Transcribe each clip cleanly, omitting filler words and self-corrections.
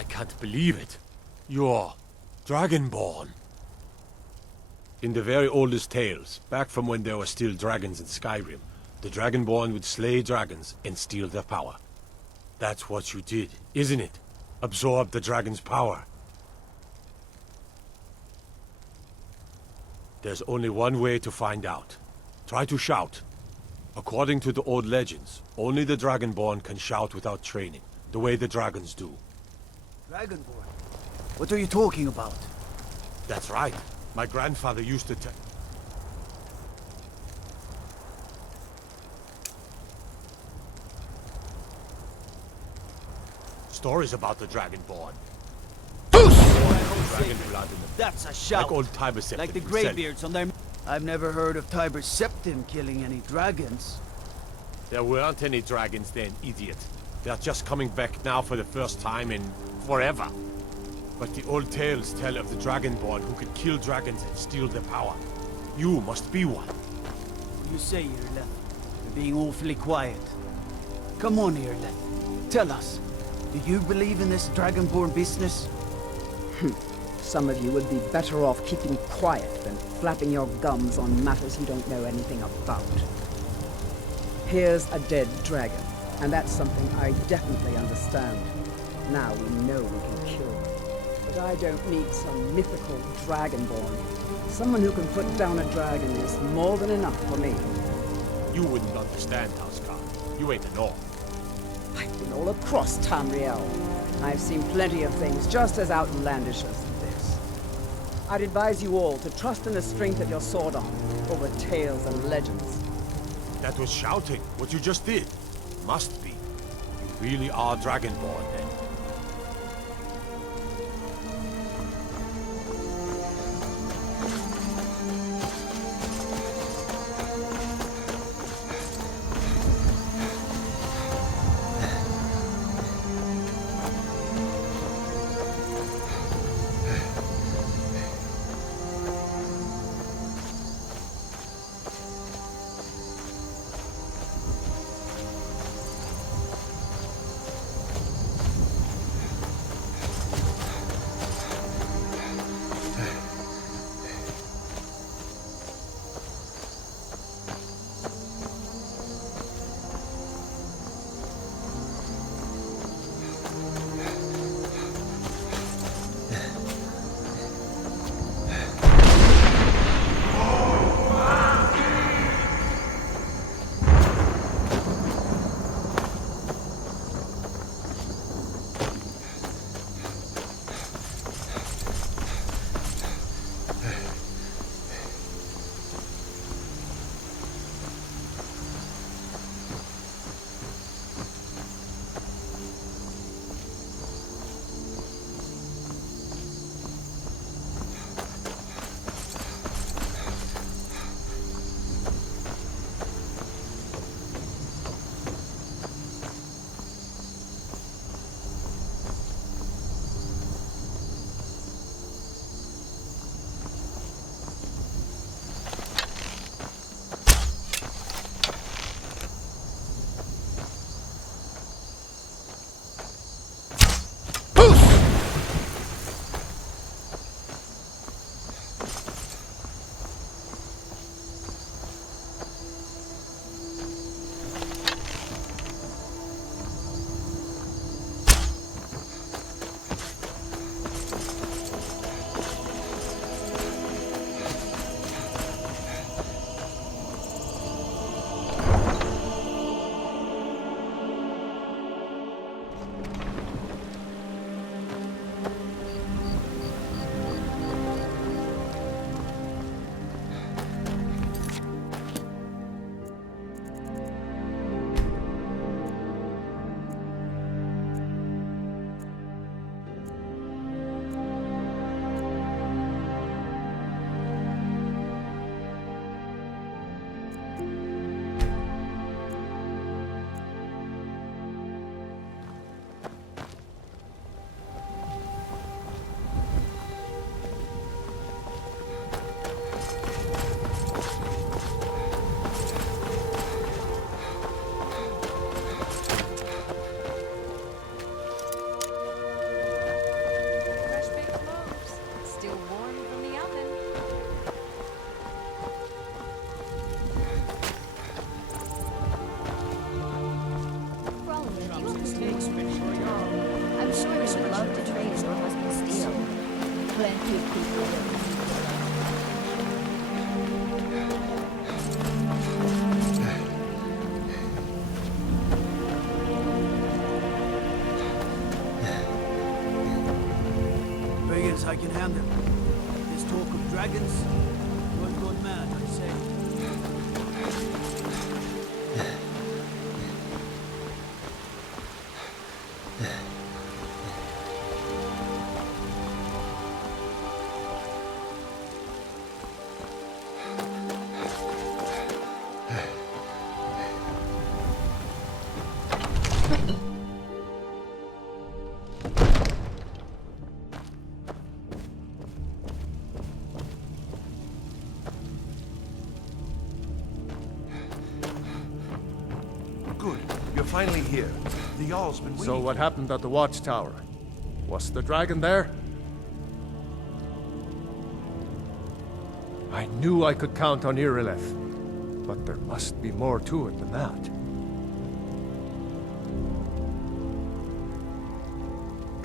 I can't believe it. You're Dragonborn. In the very oldest tales, back from when there were still dragons in Skyrim, the Dragonborn would slay dragons and steal their power. That's what you did, isn't it? Absorb the dragon's power. There's only one way to find out. Try to shout. According to the old legends, only the Dragonborn can shout without training, the way the dragons do. Dragonborn? What are you talking about? That's right. My grandfather used to tell... Stories about the Dragonborn. Dragon blood in them. That's a shout. Like old Tiber Septim Like the himself. Greybeards on their... I've never heard of Tiber Septim killing any dragons. There weren't any dragons then, idiot. They're just coming back now for the first time in forever. But the old tales tell of the Dragonborn who could kill dragons and steal their power. You must be one. What do you say, Irleth? You're being awfully quiet. Come on, Irleth. Tell us. Do you believe in this Dragonborn business? Some of you would be better off keeping quiet than flapping your gums on matters you don't know anything about. Here's a dead dragon, and that's something I definitely understand. Now we know we can kill them. But I don't need some mythical dragonborn. Someone who can put down a dragon is more than enough for me. You wouldn't understand, Housecar. You ain't an orc. I've been all across Tamriel. I've seen plenty of things just as outlandish as this. I'd advise you all to trust in the strength of your sword arm over tales and legends. That was shouting, what you just did. Must be. You really are Dragonborn, then. I'm sure you would love to trade your husband's steel. Plenty of people will. Figures I can handle. This talk of dragons won't go mad, I say. Good. You're finally here. The Jarl's been waiting. So what happened at the watchtower? Was the dragon there? I knew I could count on Irileth, but there must be more to it than that.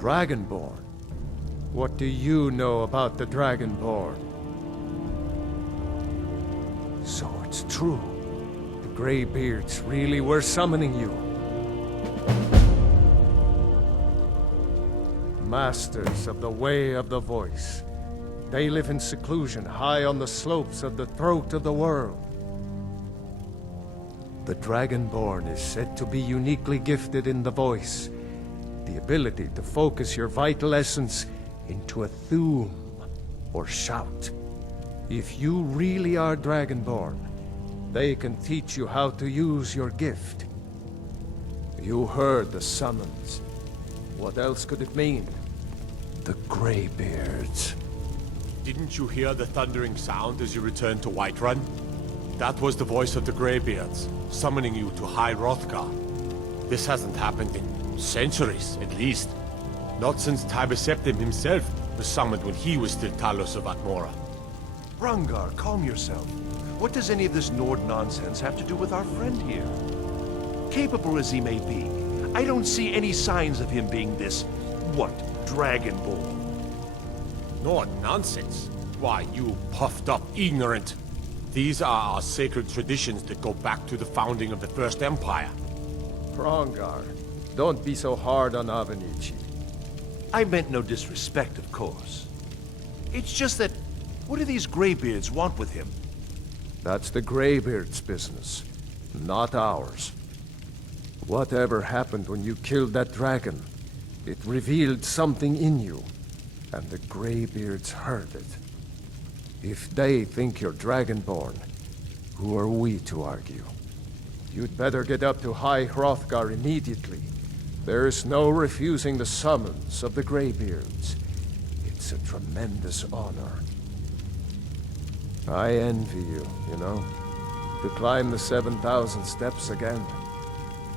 Dragonborn? What do you know about the Dragonborn? So it's true. The Greybeards really were summoning you. Masters of the Way of the Voice. They live in seclusion high on the slopes of the throat of the world. The Dragonborn is said to be uniquely gifted in the voice. The ability to focus your vital essence into a thume or shout. If you really are Dragonborn, they can teach you how to use your gift. You heard the summons. What else could it mean? The Greybeards. Didn't you hear the thundering sound as you returned to Whiterun? That was the voice of the Greybeards, summoning you to High Hrothgar. This hasn't happened in centuries, at least. Not since Tiber Septim himself was summoned when he was still Talos of Atmora. Hrongar, calm yourself. What does any of this Nord nonsense have to do with our friend here? Capable as he may be, I don't see any signs of him being this, what, Dragonborn? No nonsense. Why, you puffed up ignorant. These are our sacred traditions that go back to the founding of the First Empire. Hrongar, don't be so hard on Avenici. I meant no disrespect, of course. It's just that, what do these Greybeards want with him? That's the Greybeards' business, not ours. Whatever happened when you killed that dragon, it revealed something in you, and the Greybeards heard it. If they think you're Dragonborn, who are we to argue? You'd better get up to High Hrothgar immediately. There's no refusing the summons of the Greybeards. It's a tremendous honor. I envy you, you know, to climb the 7,000 steps again.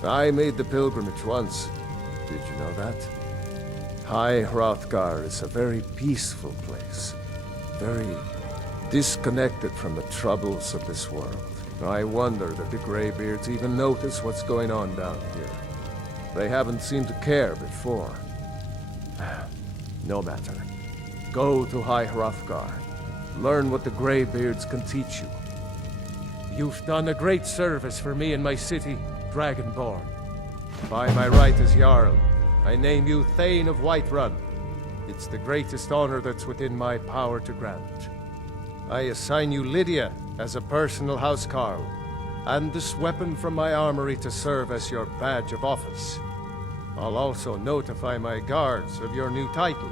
I made the pilgrimage once. Did you know that? High Hrothgar is a very peaceful place. Very disconnected from the troubles of this world. I wonder that the Greybeards even notice what's going on down here. They haven't seemed to care before. No matter. Go to High Hrothgar. Learn what the Greybeards can teach you. You've done a great service for me and my city, Dragonborn. By my right as Jarl, I name you Thane of Whiterun. It's the greatest honor that's within my power to grant. I assign you Lydia as a personal housecarl, and this weapon from my armory to serve as your badge of office. I'll also notify my guards of your new title.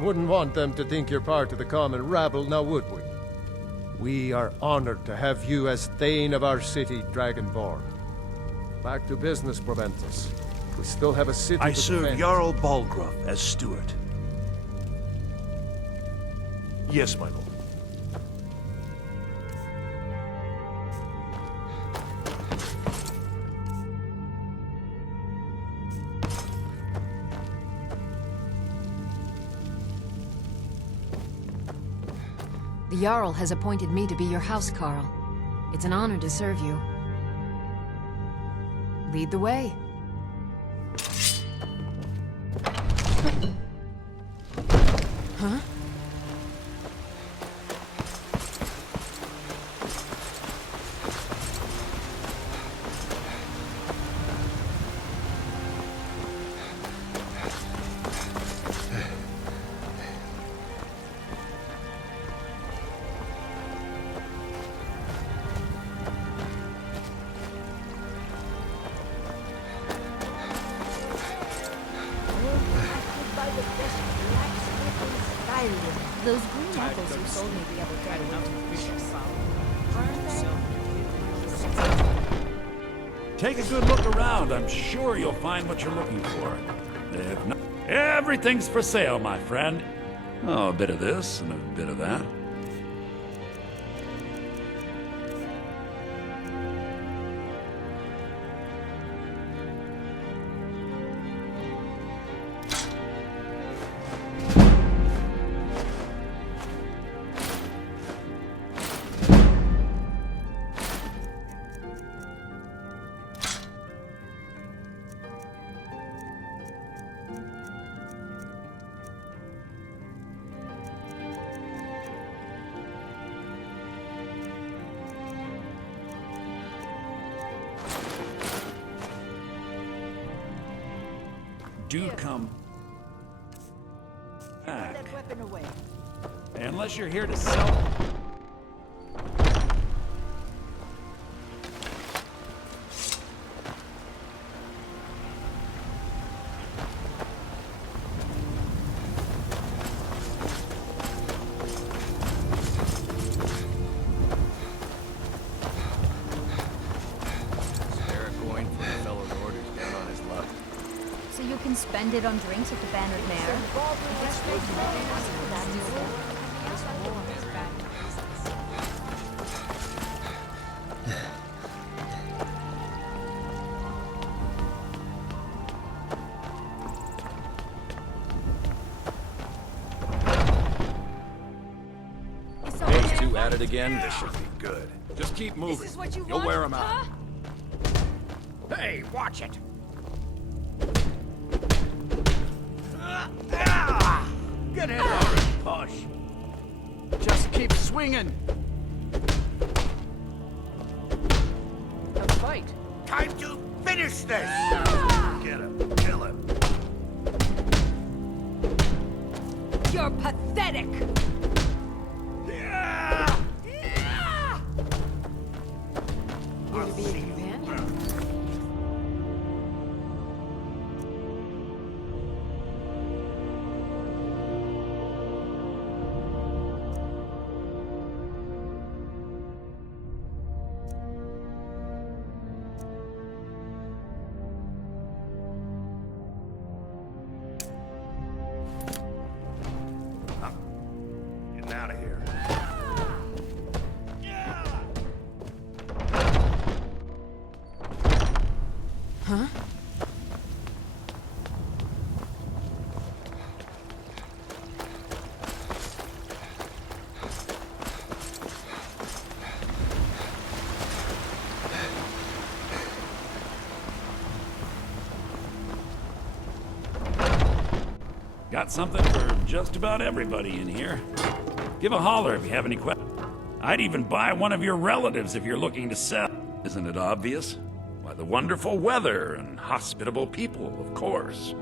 Wouldn't want them to think you're part of the common rabble, now would we? We are honored to have you as Thane of our city, Dragonborn. Back to business, Proventus. We still have a city I to serve defend. Jarl Balgruuf as steward. Yes, my lord. The Jarl has appointed me to be your housecarl. It's an honor to serve you. Lead the way. Huh? Skyrim. Those green apples you sold me the other day were delicious. Weren't they? Take a good look around. I'm sure you'll find what you're looking for. If not, everything's for sale, my friend. Oh, a bit of this and a bit of that. Do come back. That weapon away. Unless you're here to sell. Spare a coin for a fellow lord who's down on his luck. So you can spend it on drinks at the Bannered Mare? I guess they do that instead. Those two at it again? This should be good. Just keep moving. You'll wear them out. Hey, watch it! Get in there and push. Just keep swinging. A fight. Time to finish this! Get him, kill him. You're pathetic! Will you be a companion? Getting out of here. Huh? Got something for just about everybody in here. Give a holler if you have any questions. I'd even buy one of your relatives if you're looking to sell. Isn't it obvious? Why, the wonderful weather and hospitable people, of course.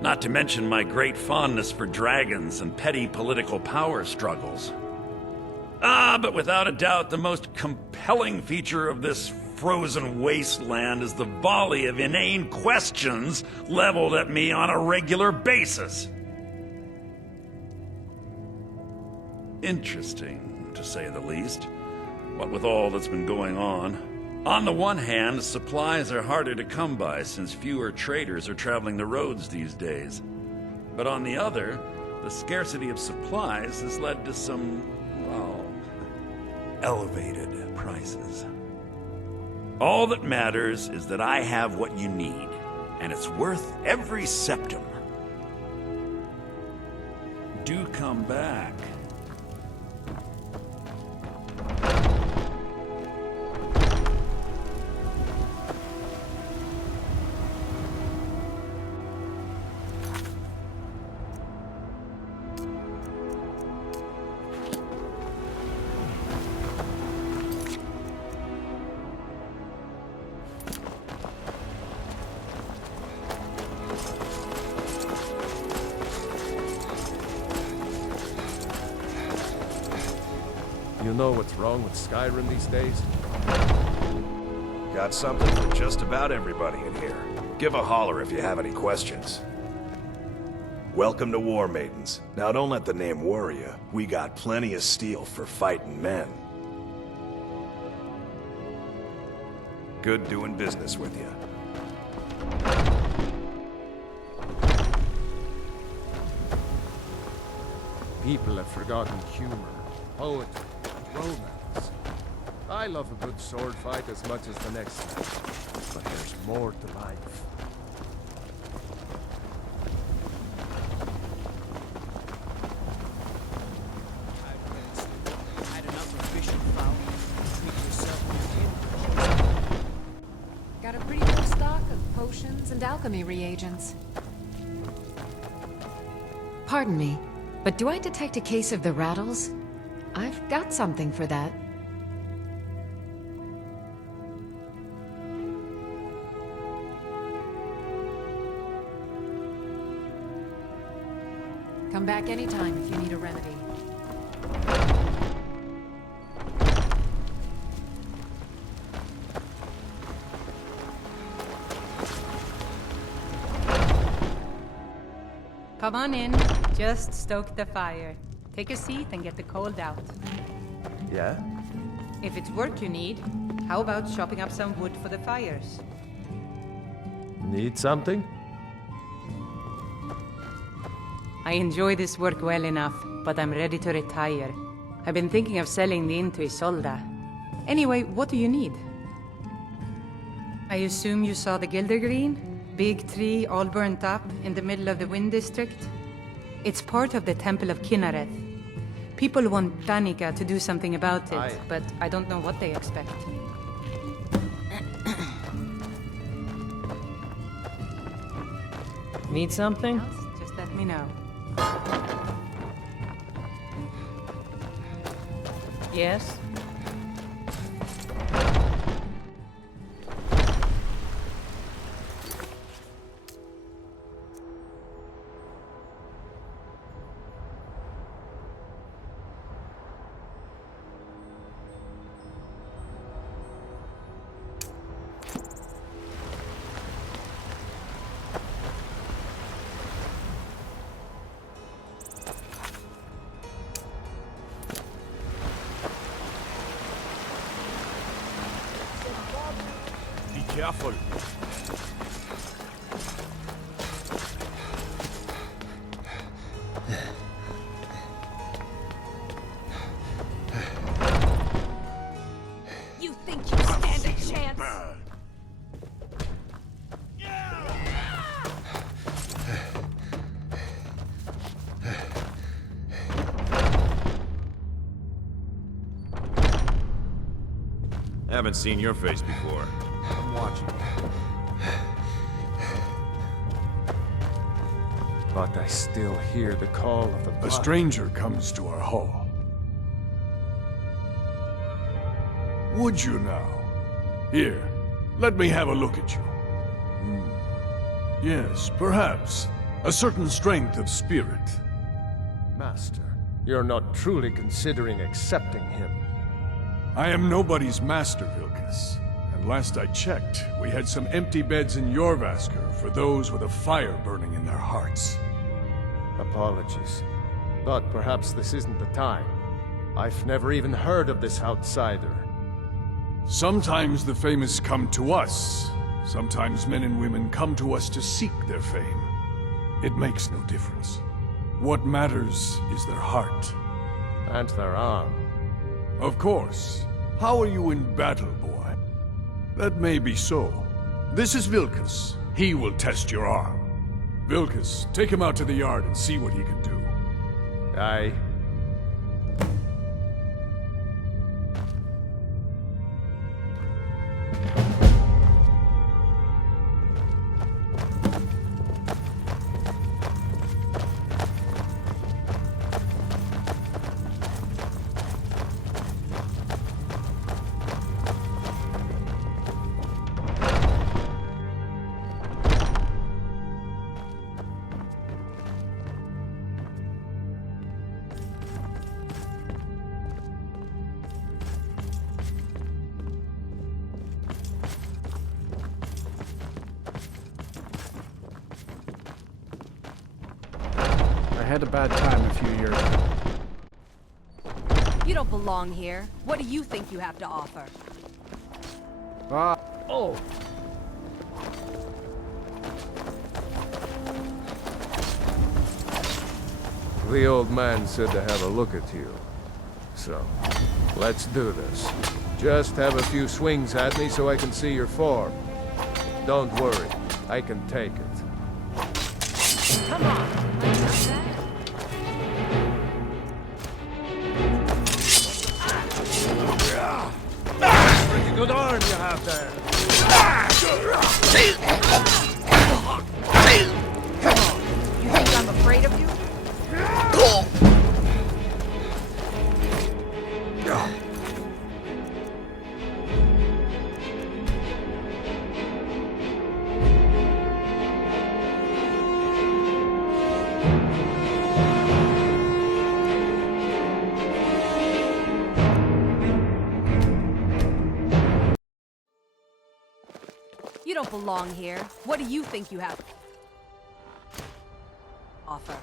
Not to mention my great fondness for dragons and petty political power struggles. But without a doubt, the most compelling feature of this frozen wasteland is the volley of inane questions leveled at me on a regular basis. Interesting, to say the least. What with all that's been going on. On the one hand, supplies are harder to come by since fewer traders are traveling the roads these days. But on the other, the scarcity of supplies has led to some, well, elevated prices. All that matters is that I have what you need, and it's worth every septum. Do come back. you know what's wrong with Skyrim these days? Got something for just about everybody in here. Give a holler if you have any questions. Welcome to War Maidens. Now don't let the name worry you. We got plenty of steel for fighting men. Good doing business with you. People have forgotten humor, poetry, romance. I love a good sword fight as much as the next one, but there's more to life. Had enough of fishing fowl. Treat yourself to it. Got a pretty good stock of potions and alchemy reagents. Pardon me, but do I detect a case of the rattles? I've got something for that. Come back anytime if you need a remedy. Come on in. Just stoke the fire. Take a seat and get the cold out. Yeah? If it's work you need, how about chopping up some wood for the fires? Need something? I enjoy this work well enough, but I'm ready to retire. I've been thinking of selling the inn to Isolda. Anyway, what do you need? I assume you saw the Gildergreen? Big tree, all burnt up, in the middle of the Wind District? It's part of the Temple of Kinnareth. People want Danica to do something about it, but I don't know what they expect. Need something? Just let me know. Yes? Be careful. You think you stand a chance? Haven't seen your face before. I'm watching. But I still hear the call of the A blood. stranger comes to our hall. Would you now? Here, let me have a look at you. Yes, perhaps. A certain strength of spirit. Master, you're not truly considering accepting him. I am nobody's master, Vilkas. And last I checked, we had some empty beds in Jorvaskr for those with a fire burning in their hearts. Apologies. But perhaps this isn't the time. I've never even heard of this outsider. Sometimes the famous come to us. Sometimes men and women come to us to seek their fame. It makes no difference. What matters is their heart. And their arm. Of course. How are you in battle, boy? That may be so. This is Vilkas. He will test your arm. Vilkas, take him out to the yard and see what he can do. Aye. I had a bad time a few years ago. You don't belong here. What do you think you have to offer? Oh. The old man said to have a look at you. So, let's do this. Just have a few swings at me so I can see your form. Don't worry, I can take it. Come on. Pretty good arm you have there. You think I'm afraid of you? You don't belong here. What do you think you have to offer?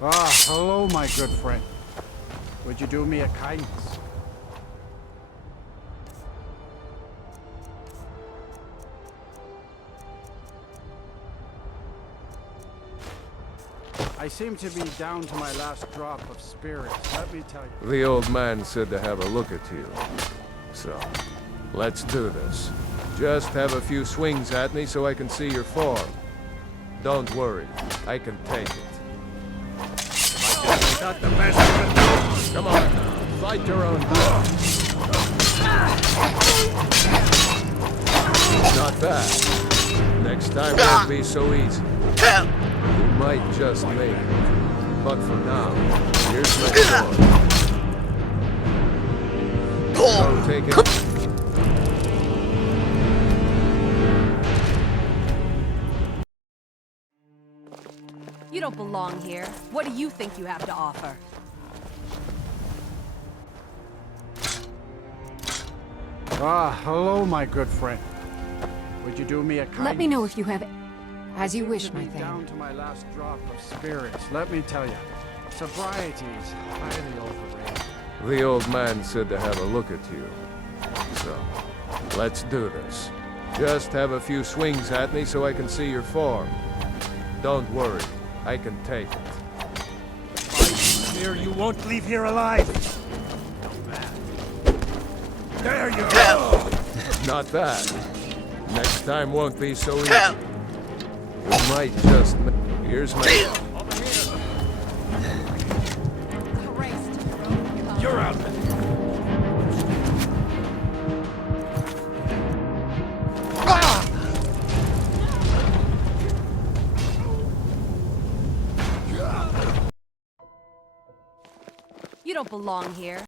Hello, my good friend. Would you do me a kindness? I seem to be down to my last drop of spirits, let me tell you. The old man said to have a look at you. So, let's do this. Just have a few swings at me so I can see your form. Don't worry, I can take it. Not the best you can do. Come on now, fight your own battle. Not bad. Next time won't be so easy. You might just make it. But for now, here's my sword. Don't take it. You don't belong here. What do you think you have to offer? Hello, my good friend. Would you do me a kindness? Let me know if you have... As you wish, my Down thing. to my last drop of spirits, let me tell you. Sobriety is highly overrated. The old man said to have a look at you. So, let's do this. Just have a few swings at me so I can see your form. Don't worry, I can take it. Here, you won't leave here alive. There you go. Not bad. Next time won't be so easy. You might just... Here's my... You're out. You don't belong here.